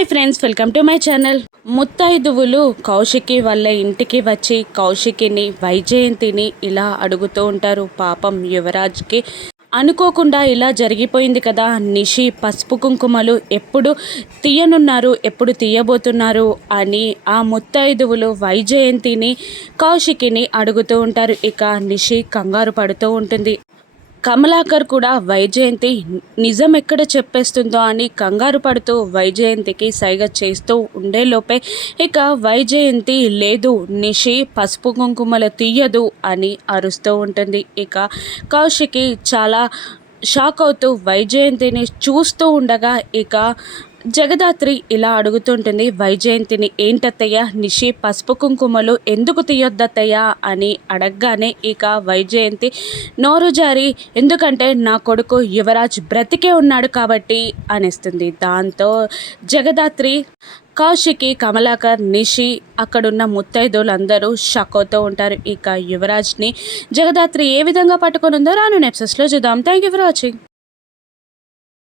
Hi friends, welcome to my channel. ముత్తైదువులు కౌశికి వాళ్ళ ఇంటికి వచ్చి కౌశికిని వైజయంతిని ఇలా అడుగుతూ ఉంటారు. పాపం యువరాజ్కి అనుకోకుండా ఇలా జరిగిపోయింది కదా. నిషి పసుపు కుంకుమలు ఎప్పుడు తీయనున్నారు, ఎప్పుడు తీయబోతున్నారు అని ఆ ముత్తైదువులు వైజయంతిని కౌశికిని అడుగుతూ ఉంటారు. ఇక నిషి కంగారు పడుతూ ఉంటుంది. కమలాకర్ కూడా వైజయంతి నిజం ఎక్కడ చెప్పేస్తుందో అని కంగారు పడుతూ వైజయంతికి సైగ చేస్తూ ఉండేలోపే ఇక వైజయంతి లేదు, నిషి పసుపు కుంకుమలు తీయదు అని అరుస్తూ ఉంటుంది. ఇక కౌశికి చాలా షాక్ అవుతూ వైజయంతిని చూస్తూ ఉండగా ఇక జగదాత్రి ఇలా అడుగుతుంటుంది వైజయంతిని, ఏంటత్తయ్య నిషి పసుపు కుంకుమలు ఎందుకు తీయొద్దత్తయ్య అని అడగగానే ఇక వైజయంతి నోరు జారి, ఎందుకంటే నా కొడుకు యువరాజ్ బ్రతికే ఉన్నాడు కాబట్టి అనేస్తుంది. దాంతో జగదాత్రి, కౌశికి, కమలాకర్, నిషి, అక్కడున్న ముత్తైదులందరూ షాక్ అవుతూ ఉంటారు. ఇక యువరాజ్ని జగదాత్రి ఏ విధంగా పట్టుకొని ఉందో రాను ఎపిసోడ్స్లో చూద్దాం. Thank you for watching.